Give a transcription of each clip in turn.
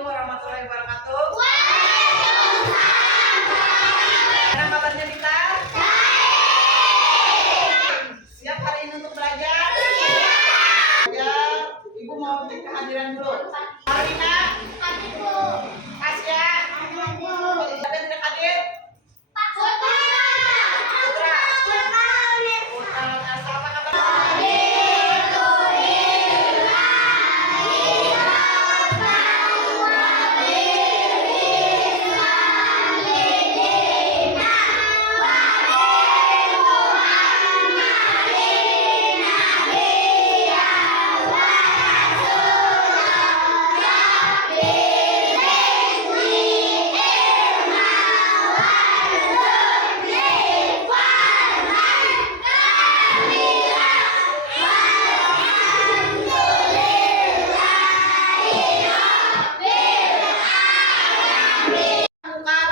Assalamualaikum warahmatullahi wabarakatuh. Gimana kabarnya kita? Siap hari ini untuk belajar? Ibu mau cek kehadiran dulu. Marina, Asya, siapa yang tidak hadir? Putra. Apa kabar?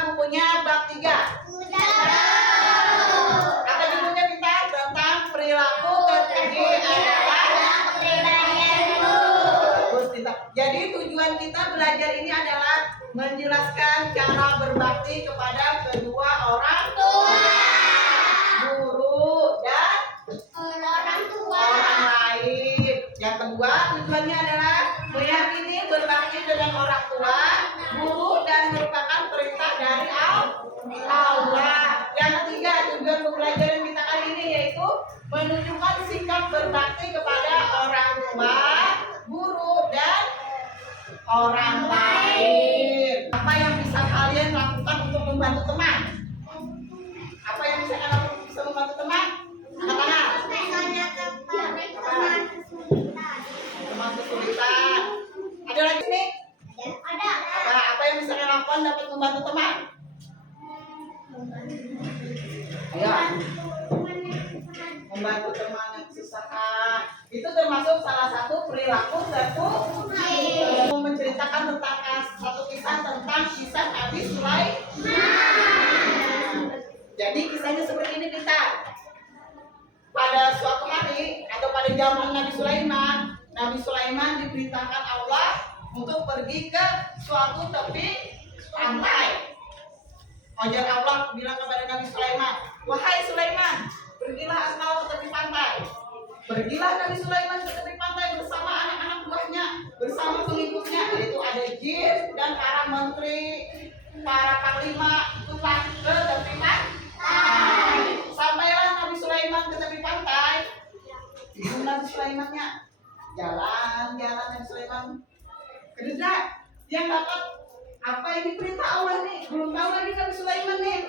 Bukunya bab 3. Kata judulnya Bintang tentang perilaku tertinggi adalah Bagus, Bintang. Jadi tujuan kita belajar ini adalah menjelaskan cara berbakti kepada kedua orang tua, guru, dan orang lain. Yang kedua tujuannya adalah meyakini berbakti dengan orang tua, guru, dan merupakan perintah dari Allah. Yang ketiga tujuan pembelajaran kita kali ini yaitu menunjukkan sikap berbakti kepada orang tua, guru, dan orang lain. Apa yang bisa kalian lakukan untuk membantu teman? Apa yang bisa kalian lakukan bisa membantu teman? Angkat tangan. Teman kesulitan. Ada lagi nih? Ada. Apa yang bisa kalian lakukan dapat membantu teman? Ayo. Membantu teman yang kesusahan. Itu termasuk salah satu perilaku tertentu. Menceritakan tentang satu kisah tentang kisah Nabi Sulaiman. Jadi kisahnya seperti ini, Bintang. Pada suatu hari atau pada zaman Nabi Sulaiman diperintahkan Allah untuk pergi ke suatu tepi pantai. Ajar Allah bilang kepada Nabi Sulaiman, "Wahai Sulaiman, pergilah engkau ke tepi pantai." Pergilah Nabi Sulaiman ke tepi pantai bersama anak-anak buahnya, bersama pengikutnya, yaitu ada jin dan para menteri, para panglima, ikutlah ke tepi pantai. Sampailah Nabi Sulaiman ke tepi pantai. Bingung Nabi Sulaimannya, jalan Nabi Sulaiman. Kedua, yang dapat apa ini perintah Allah nih? Belum tahu lagi Nabi Sulaiman nih.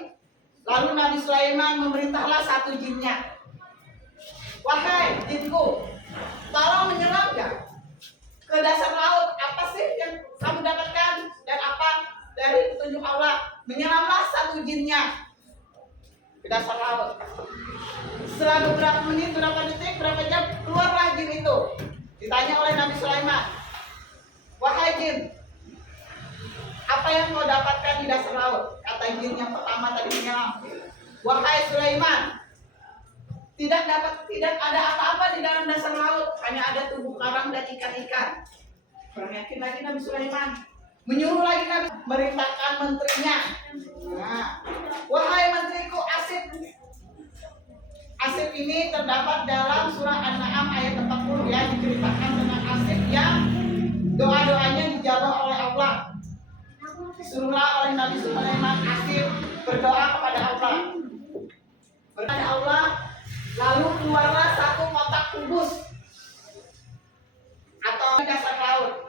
Lalu Nabi Sulaiman memerintahlah satu jinnya. "Wahai jinku, tolong menyelam ke dasar laut. Apa sih yang kamu dapatkan dan apa dari petunjuk Allah?" Menyelamlah satu jinnya ke dasar laut. Setelah beberapa menit, beberapa detik, berapa jam, keluarlah jin itu. Ditanya oleh Nabi Sulaiman, "Wahai jin, apa yang kau dapatkan di dasar laut?" Kata jin yang pertama tadi menyelam, "Wahai Sulaiman, tidak ada apa-apa di dalam dasar laut, hanya ada tubuh karang dan ikan-ikan." Kurang yakin lagi Nabi Sulaiman. Menyuruh lagi Nabi merintahkan menterinya. Nah, "Wahai menteriku Asif." Asif ini terdapat dalam surah An-Na'am ayat 40 ya, diceritakan tentang Asif yang doa-doanya dijawab oleh Allah. Disuruhlah oleh Nabi Sulaiman Asif berdoa kepada Allah. Kepada Allah, lalu keluarlah satu kotak kubus atau dasar laut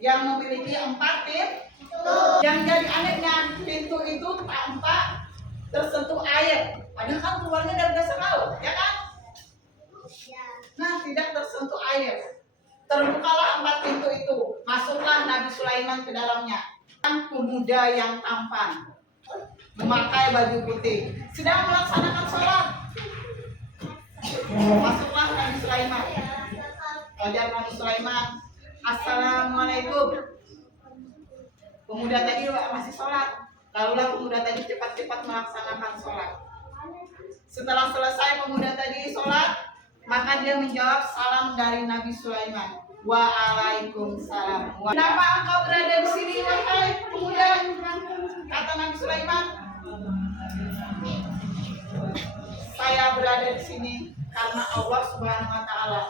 yang memiliki 4 pintu. Yang jadi anehnya, pintu itu tampak tersentuh air. Padahal kan keluarnya dari dasar laut, ya kan? Nah, tidak tersentuh air. Terbukalah 4 pintu itu. Masuklah Nabi Sulaiman ke dalamnya. Pemuda yang tampan, memakai baju putih, sedang melaksanakan sholat. Masuklah Nabi Sulaiman. Ajar Nabi Sulaiman, "Assalamualaikum." Pemuda tadi masih sholat. Lalulah pemuda tadi cepat-cepat melaksanakan sholat. Setelah selesai pemuda tadi sholat, maka dia menjawab salam dari Nabi Sulaiman. Waalaikumsalam. Kenapa engkau berada di sini, berada di sini karena Allah Subhanahu wa taala.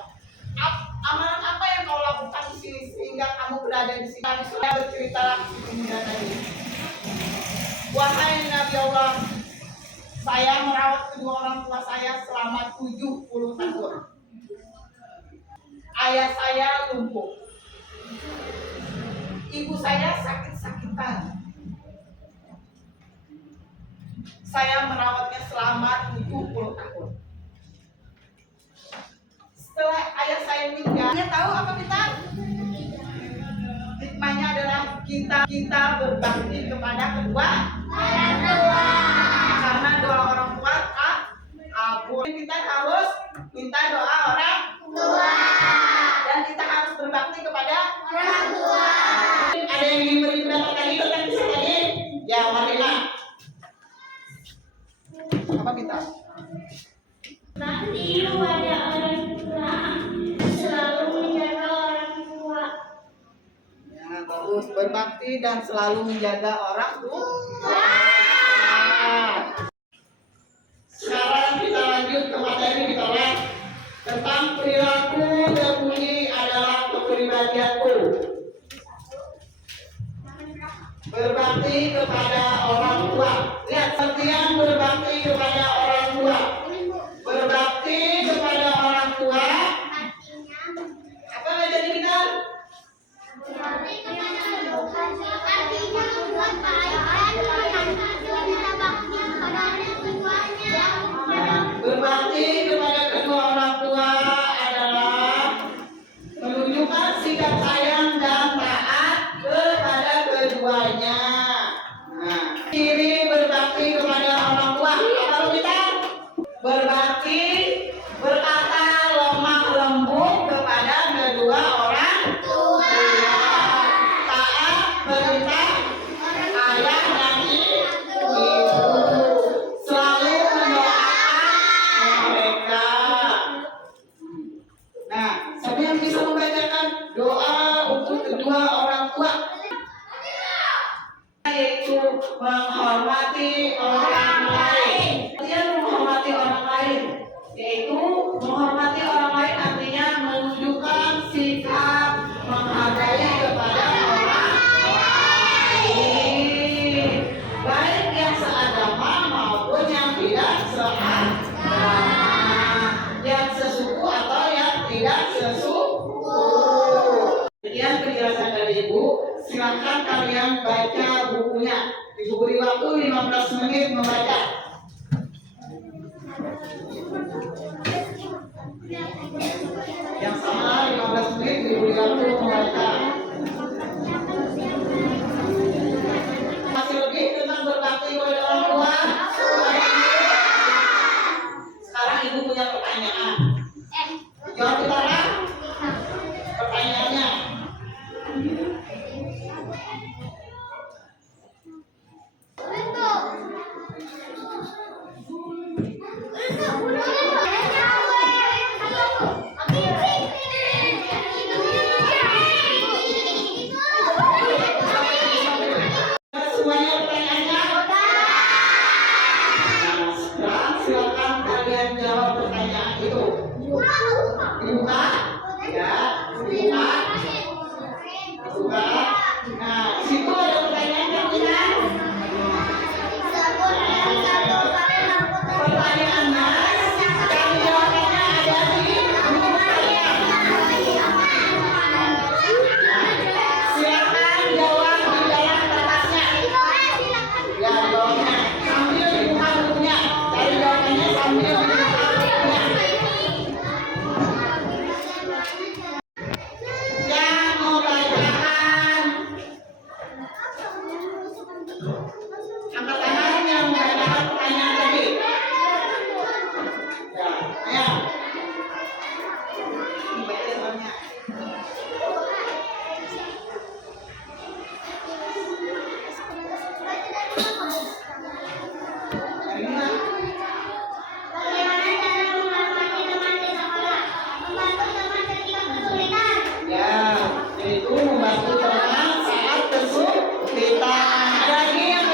Amalan apa yang kau lakukan di sini sehingga kamu berada di sini? Nabi Sulaiman berceritalah si pemuda tadi. Wahai Nabi Allah, saya merawat kedua orang tua saya selama 70 tahun. Ayah saya lumpuh. Ibu saya sakit-sakitan. Saya merawatnya selama 70 tahun. Setelah ayah saya meninggal, Anda tahu apa kita? Hikmahnya adalah kita berbakti kepada kedua orang tua. Karena doa orang tua kabul. Kita harus minta doa orang tua. Dan kita harus berbakti kepada orang tua. Ada yang ingin beri pendapat lagi tentang kisah tadi? Ya, marilah. Apa kita? Bakti kepada orang tua, selalu menjaga orang tua. Ya, bagus, berbakti dan selalu menjaga orang tua. Sekarang kita lanjut ke materi kita lihat tentang perilaku berbunyi adalah kepribadianku. Berbakti kepada orang tua. Lihat, pengertian berbakti kepada orang tua. Berbakti kepada orang tua. Apa yang jadi kita? Berbakti kepada artinya membuat kebaikan, meminta bakti kepada orang tuanya. Berbakti kepada kedua orang tua adalah menunjukkan sikap sayang dan taat kepada keduanya. Nah, ciri berbakti kepada orang tua apa kita? Berbakti, berkata lemah lembut kepada kedua orang tua. Taat perintah ayah dan ibu. Selalu mendoakan mereka. Nah, siapa yang bisa membacakan doa untuk kedua orang tua? Yaitu menghormati orang lain. Dia menghormati orang lain, yaitu menghormati orang lain artinya menunjukkan sikap menghargai kepada orang lain, baik yang seagama maupun yang tidak seagama, yang sesuku atau yang tidak sesuku. Sekian penjelasan dari Ibu. Silakan kalian baca bukunya. Ibu beri waktu 15 menit membaca. Yang sama 15 menit Ibu beri waktu membaca. Masih lebih tentang berbakti kepada orang tua. Sekarang Ibu punya pertanyaan. Jawab utara. Pertanyaannya. Semuanya pertanyaannya? Nah, sekarang silakan kalian jawab pertanyaan itu. Dibuka? Ya, dibuka. Dibuka. Nah, di situ ada pertanyaan yang tidak. Pertanyaannya, dan jawabannya ada di buku kalian. Silakan jawab di dalam kertasnya. Ya, jawabnya sambil dibuka bukunya. Dari jawabannya sambil dibuka bukunya. Yang membacakan, angkat tangan yang membacakan pertanyaan tadi. Ya, ayo. Baca soalnya. Yang ini lah. Bagaimana cara menghormati teman di sekolah? Membantu teman ketika kesulitan. Ya, yaitu membantu teman saat kesulitan. Ada lagi yang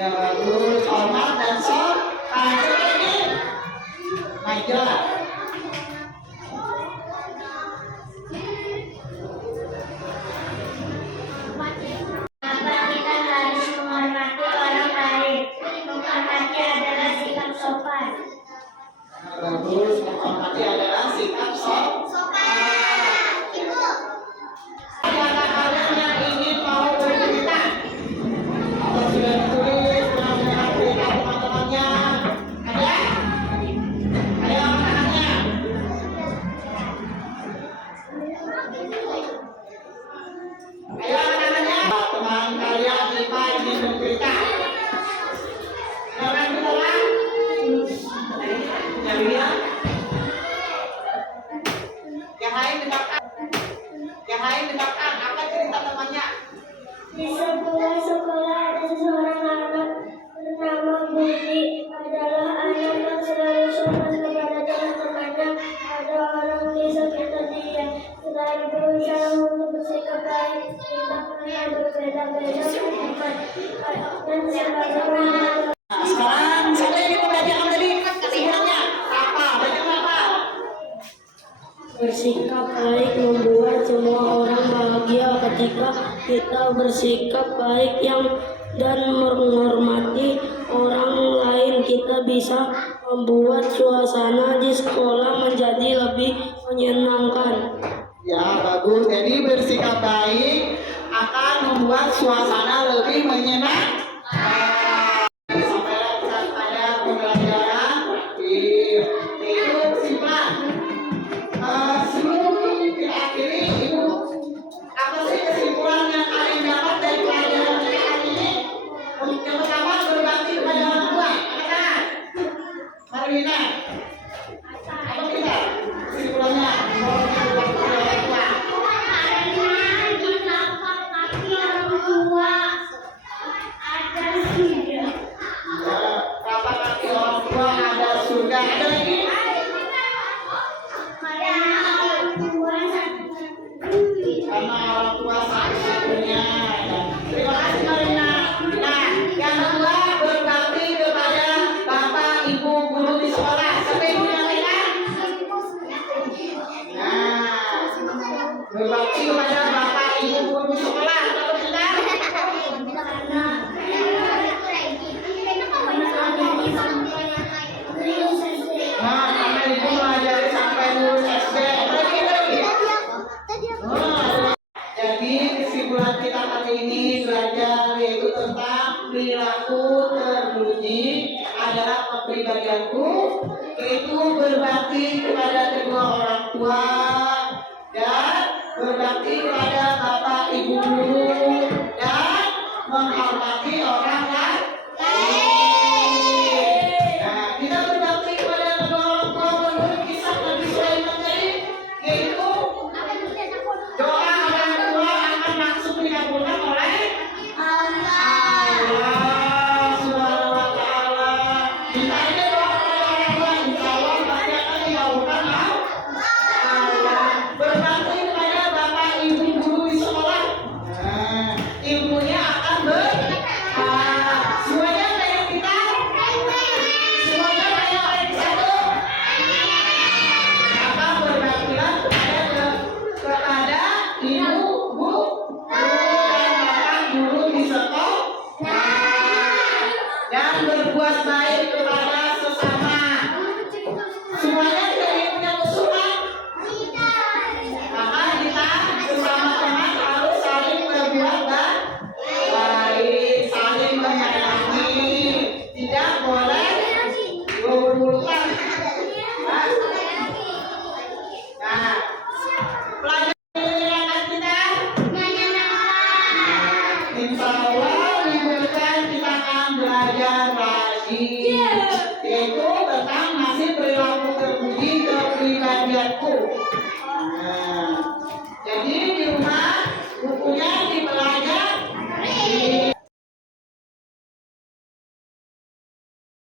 Ya bagus, hormat dan sopan. Coba ini. Maju. Kenapa kita harus menghormati orang lain? Menghormati adalah sikap sopan. Bagus, menghormati adalah sikap Ibu. Adakah kalian yang ingin mau bercerita? Atau sudah ditulis, pernah melihat cerita teman-temannya? Ada? Ayo anak-anaknya. Ayo anak-anaknya. Teman kalian lima ingin bercerita. Silakan bertolak. Yang ini ya. Yang lain dengarkan. Yang lain dengarkan. Apa cerita temannya? Di sebuah sekolah ada seorang anak bernama Budi. Adalah anak yang selalu sopan kepada teman-temannya. Ada orang di sekitar dia. Selain berusaha untuk bersikap baik, kita pernah berbeda-beda pendapat dan sebagainya. Nah, sekarang siapa yang ingin membacakan tadi kesimpulannya? Apa? Baca apa? Bersikap baik membuat semua orang bahagia. Ketika kita bersikap baik dan menghormati orang lain, kita bisa membuat suasana di sekolah menjadi lebih menyenangkan. Ya, bagus. Jadi bersikap baik akan membuat suasana lebih menyenangkan. Sampai pada pembelajaran itu kesimpulan. Sebelum kita akhiri, Ibu, apa sih kesimpulan yang kalian dapat dari pelajaran kita hari ini? Yang pertama, berbakti kepada orang tua. Anak-anak, Marlina, apa kita kesimpulannya? Berbakti kepada orang tua. Rapat kaki orang tua ada surga. Ada lagi? Karena orang tua satu-satunya. Terima kasih Marina. Nah, yang kedua berbakti kepada bapak ibu guru di sekolah. Siapa yang menyampaikan? Nah, berbakti kepada bapak ibu guru di sekolah. Atau benar? Nah, karena ibu mengajari sampai lulus SD. Lagi. Jadi kesimpulan kita kali ini belajar yaitu tentang perilaku terpuji adalah kepribadianku, yaitu berbakti kepada kedua orang tua dan berbakti kepada bapak ibu guru dan menghormati orang lain. Nah, kita berbakti kepada kedua orang tua menurut kisah Nabi Sulaiman tadi, yaitu doa orang tua akan langsung dikabulkan oleh Allah Subhanahu wa Ta'ala. Kita aja doa kepada orang tua, insya Allah pasti akan dikabulkan Allah. Berbakti kepada bapak ibu guru di sekolah. Nah, ilmunya akan semuanya kayak kita. Semuanya kayak satu. Maka berbaktilah kepada ibu, bu, dan bapak guru di sekolah dan berbuat baik kepada sesama. Semuanya tidak punya musuh kan? Maka kita sesama teman harus saling berbuat baik, saling menyayangi, tidak boleh berburukan. Nah, pelajaran menyenangkan kita. Insya Allah minggu depan kita akan belajar lagi, yaitu tentang masih perilaku terpuji kepribadianku.